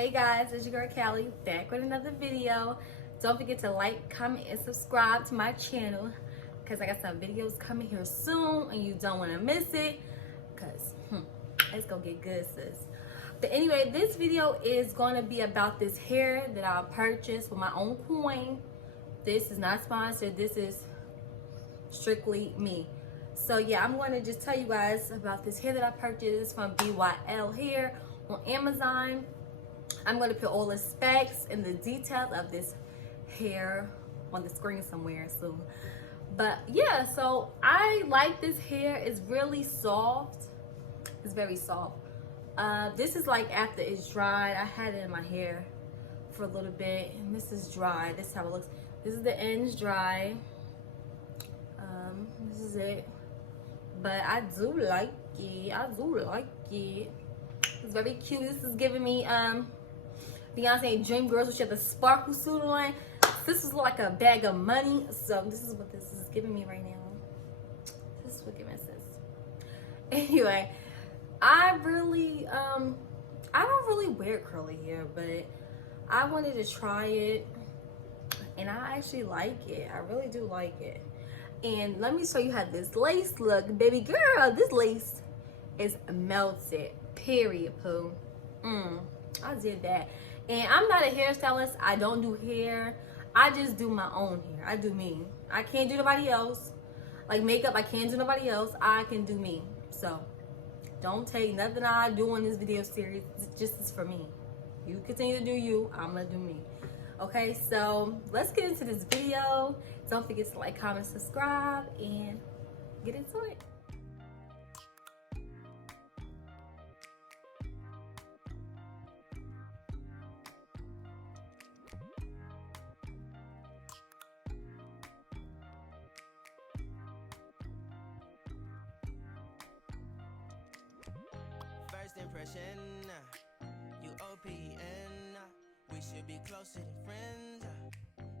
Hey guys, it's your girl Callie back with another video. Don't forget to like, comment, and subscribe to my channel because I got some videos coming here soon and you don't want to miss it because it's gonna get good, sis. But anyway, this video is going to be about this hair that I purchased with my own coin. This is not sponsored. This is strictly me. So yeah, I'm going to just tell you guys about this hair that I purchased from BLY hair on Amazon. I'm going to put all the specs and the details of this hair on the screen somewhere soon. But yeah, so I like this hair. It's really soft. It's very soft. This is like after it's dried. I had it in my hair for a little bit, and this is dry. This is how it looks. This is the ends dry. This is it. But I do like it. I do like it. It's very cute. This is giving me Beyonce Dream Girls, which had the sparkle suit on. This is like a bag of money. So this is what this is giving me right now. This is what giving us this. Anyway, I really I don't really wear curly hair, but I wanted to try it and I actually like it. I really do like it. And let me show you how this lace look, baby girl. This lace is melted. Period, poo. I did that. And I'm not a hairstylist. I don't do hair. I just do my own hair. I do me. I can't do nobody else. Like makeup, I can't do nobody else. I can do me. So don't take nothing I do on this video series. It's just for me. You continue to do you. I'm gonna do me. Okay, so let's get into this video. Don't forget to like, comment, subscribe, and get into it. First impression, you OPN. We should be closer than friends.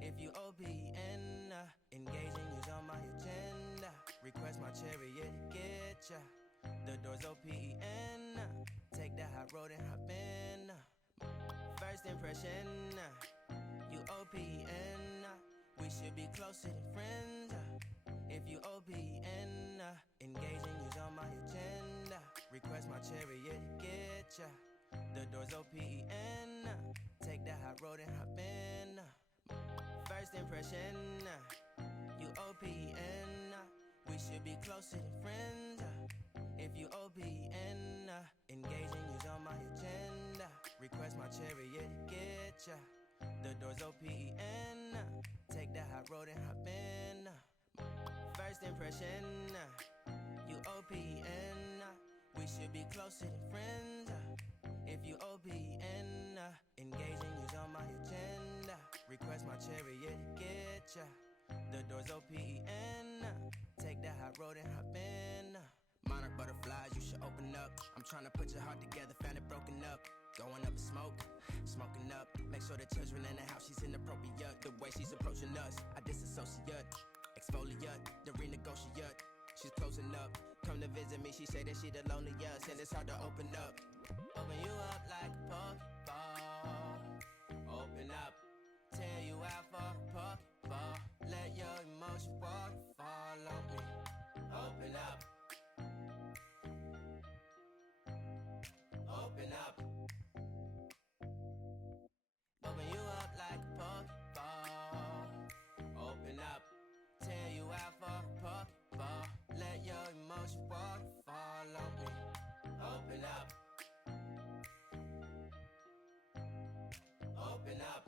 If you OPN, engaging you's on my agenda. Request my chariot, get ya. The door's OPN. Take that hot road and hop in. First impression, you OPN. We should be closer than friends. If you OPN, engaging you's on my agenda. Request my chariot, get ya. The door's OPN. Take that hot road and hop in. First impression, you OPN. We should be closer than friends. If you OPN, engaging you's on my agenda. Request my chariot, get ya. The door's OPN. Take that hot road and hop in. First impression, you OPN. We should be closer than friends. If you OPN, engaging you's on my agenda. Request my chariot, get ya. The door's OPN. Take that hot road and hop in. Monarch butterflies, you should open up. I'm trying to put your heart together, found it broken up. Going up in smoke, smoking up. Make sure the children in the house, she's inappropriate. The way she's approaching us, I disassociate. Exfoliate, the renegotiate. She's closing up. Come to visit me, she say that she the loneliest, and it's hard to open up. Open you up like a Pokeball. Open up, tear you out for a Pokeball. Let your emotion waterfall on me. Open up. Open up. Open you up like a Pokeball. Open up, tear you out for a Pokeball. Let your emotion waterfall on me. Open up. Open up.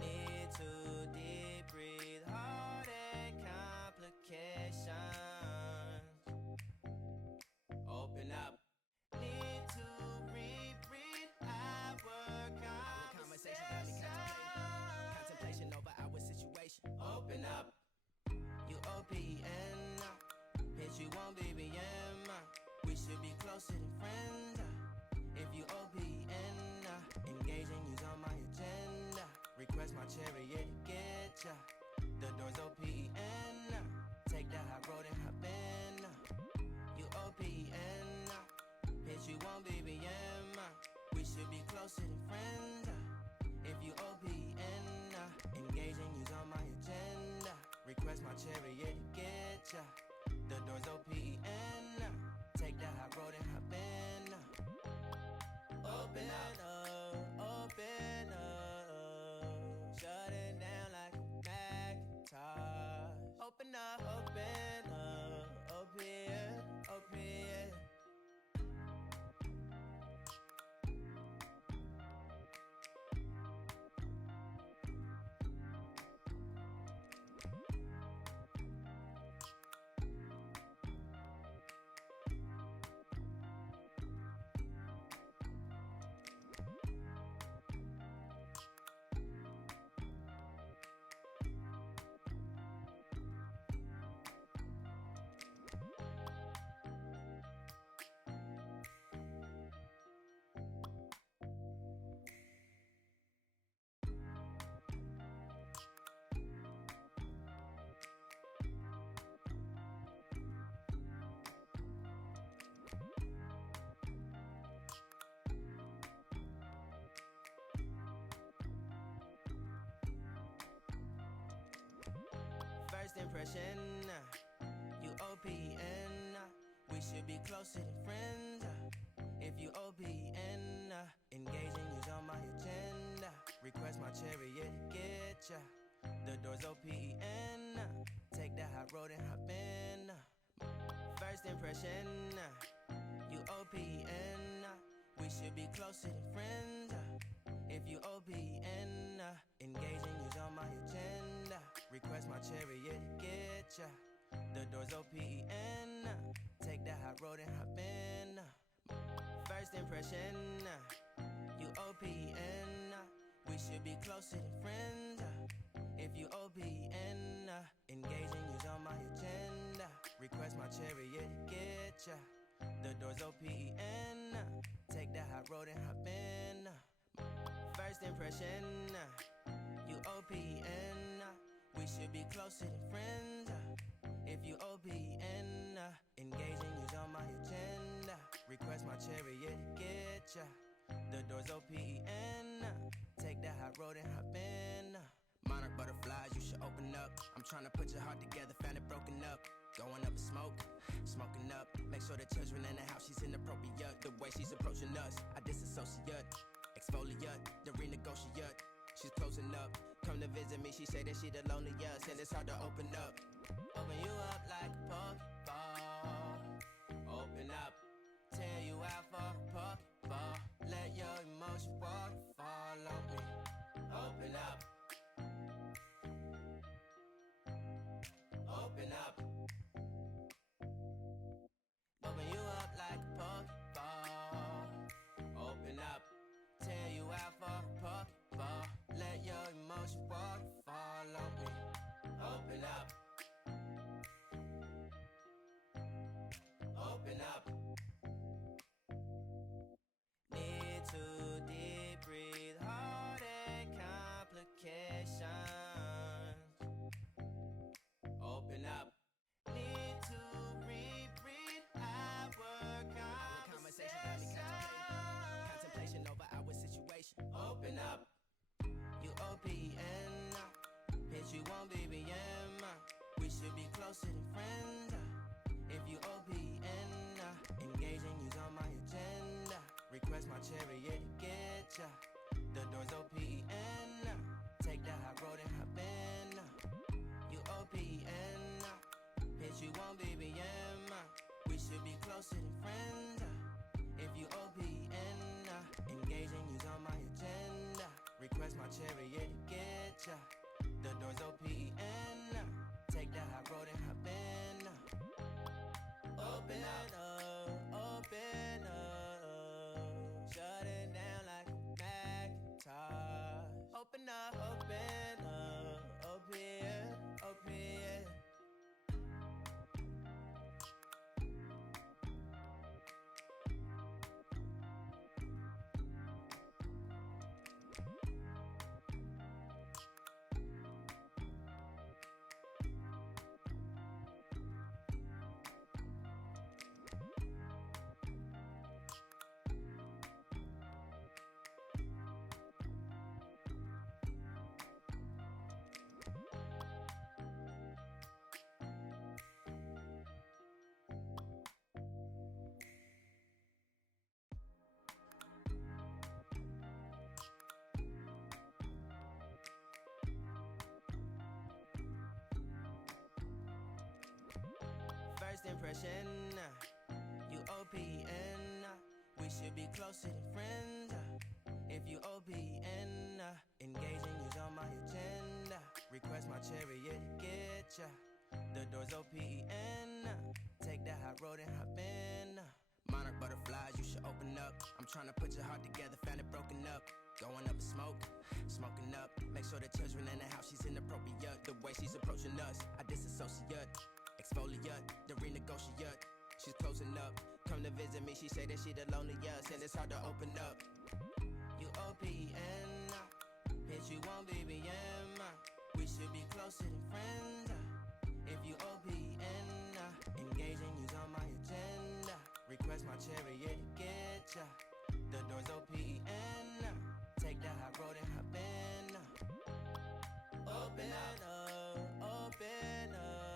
Need to deep breathe, heartache complications. Open up. Need to reread our conversation. Contemplation over our situation. Open up. You OPN. Bitch, you won't BBM. We should be closer than friends. If you OPN, engaging you's on my agenda. Request my chariot, get ya. The door's OPN. Take that hot road and hop in. You OPN. Bitch, you won't BBM. impression. You OPN. We should be closer than friends. If you OPN, engaging you's on my agenda. Request my chariot to get ya. The door's OPN. Take that hot road and hop in. First impression, you OPN. We should be closer than friends. If you OPN, engaging you's on my agenda. Request my chariot to get ya. The door's OPN. Take that hot road and hop in. First impression, you OPN. We should be closer than friends. If you OPN, engaging you's on my agenda. Request my chariot to get ya. The door's OPN. Take that hot road and hop in. First impression, you OPN. We should be closer than friends. If you OPN, engaging you's on my agenda. Request my chariot to get ya. The door's OPN. Take that hot road and hop in. Monarch butterflies, you should open up. I'm trying to put your heart together, found it broken up. Going up in smoke, smoking up. Make sure the children in the house, she's inappropriate. The way she's approaching us, I disassociate. Exfoliate, the renegotiate. She's closing up. Come to visit me, she say that she the loneliest, and it's hard to open up. Open you up like a Pokeball. Open up, tear you out for a Pokeball. Let your emotions waterfall on me. Open up. Open up. Open you up like a Pokeball. Open up, tear you out for a Pokeball. Let your emotions waterfall on me. Open up. Open up. Need to deep breathe, heart and complications. Open up. Need to reread our conversation. Contemplation over our situation. Open up. You OPN. Bitch, you won't BBM. We should be closer than friends. If you OPN, engaging you's on my agenda. Request my chariot to get ya. The door's OPN. Take that hot road and hop in. You OPN. Bitch, you won't BBM. We should be closer than friends. If you OPN, engaging you's on my agenda. Request my chariot to get ya. The door's OPN. Take that hot road and hop in. Open up, open up. Shut it down like a Macintosh. Open up, open up. Open, open. First impression, you OPN. We should be closer than friends. If you OPN, engaging you's on my agenda. Request my chariot to get ya. The door's OPN. Take that hot road and hop in. Monarch butterflies, you should open up. I'm trying to put your heart together, found it broken up. Going up in smoke, smoking up. Make sure the children in the house, she's inappropriate. The way she's approaching us, I disassociate. Exfoliate, the renegotiate. She's closing up. Come to visit me, she say that she the loneliest, and it's hard to open up. You OPN, bitch, you won't BBM. We should be closer than friends. If you OPN, engaging you's on my agenda. Request my chariot to get ya. The door's OPN. Take that hot road and hop in. Open up, open up.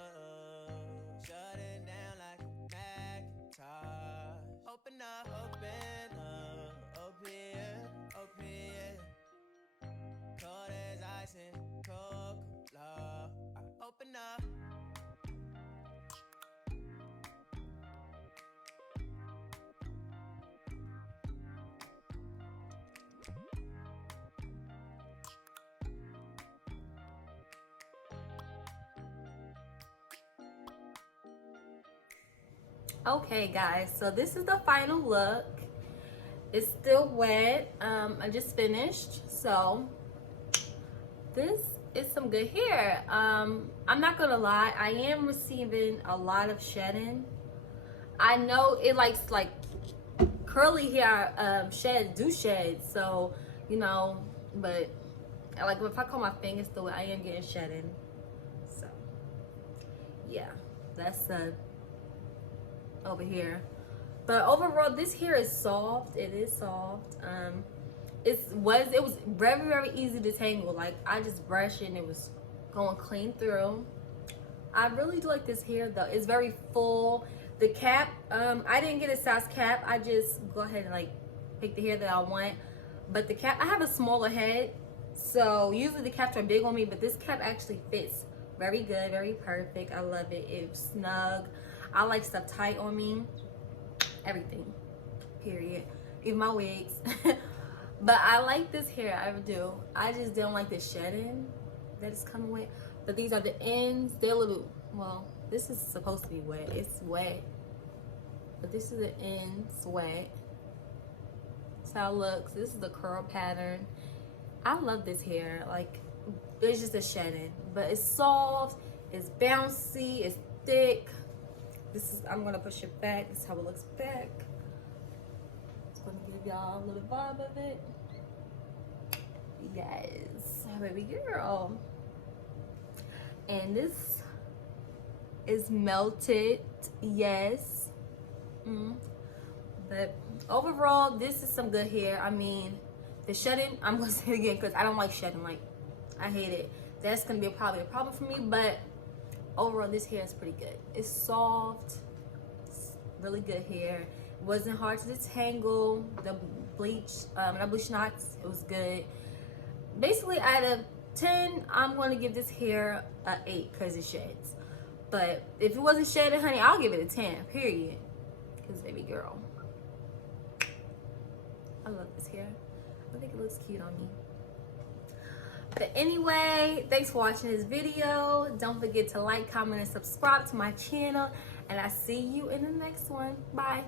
Okay guys, so this is the final look. It's still wet. I just finished, so this is some good hair. I'm not gonna lie, I am receiving a lot of shedding. I know it likes like curly hair do shed, so you know, but like if I comb my fingers through it, I am getting shedding. So yeah, that's over here. But overall, this hair is soft. It is soft. It was very, very easy to tangle. Like I just brushed it and it was going clean through. I really do like this hair though. It's very full. The cap, I didn't get a size cap. I just go ahead and like pick the hair that I want. But the cap, I have a smaller head, so usually the caps are big on me, but this cap actually fits very good, very perfect. I love it. It's snug. I like stuff tight on me. Everything, period. Even my wigs. But I like this hair, I do. I just don't like the shedding that it's coming with. But these are the ends. They're a little, well, this is supposed to be wet. It's wet. But this is the ends wet. That's how it looks. This is the curl pattern. I love this hair. Like, it's just a shedding. But it's soft, it's bouncy, it's thick. This is, I'm gonna push it back. This is how it looks back. Just gonna give y'all a little vibe of it. Yes, baby girl. And this is melted, yes. But overall, this is some good hair. I mean, the shedding, I'm gonna say it again because I don't like shedding. Like, I hate it. That's gonna be probably a problem for me, but overall, this hair is pretty good. It's soft. It's really good hair. It wasn't hard to detangle. The bleach, the bleach knots, it was good. Basically, out of 10, I'm going to give this hair a 8 because it sheds. But if it wasn't shedding, honey, I'll give it a 10, period. Because, baby girl, I love this hair. I think it looks cute on me. But anyway, thanks for watching this video. Don't forget to like, comment, and subscribe to my channel. And I see you in the next one. Bye.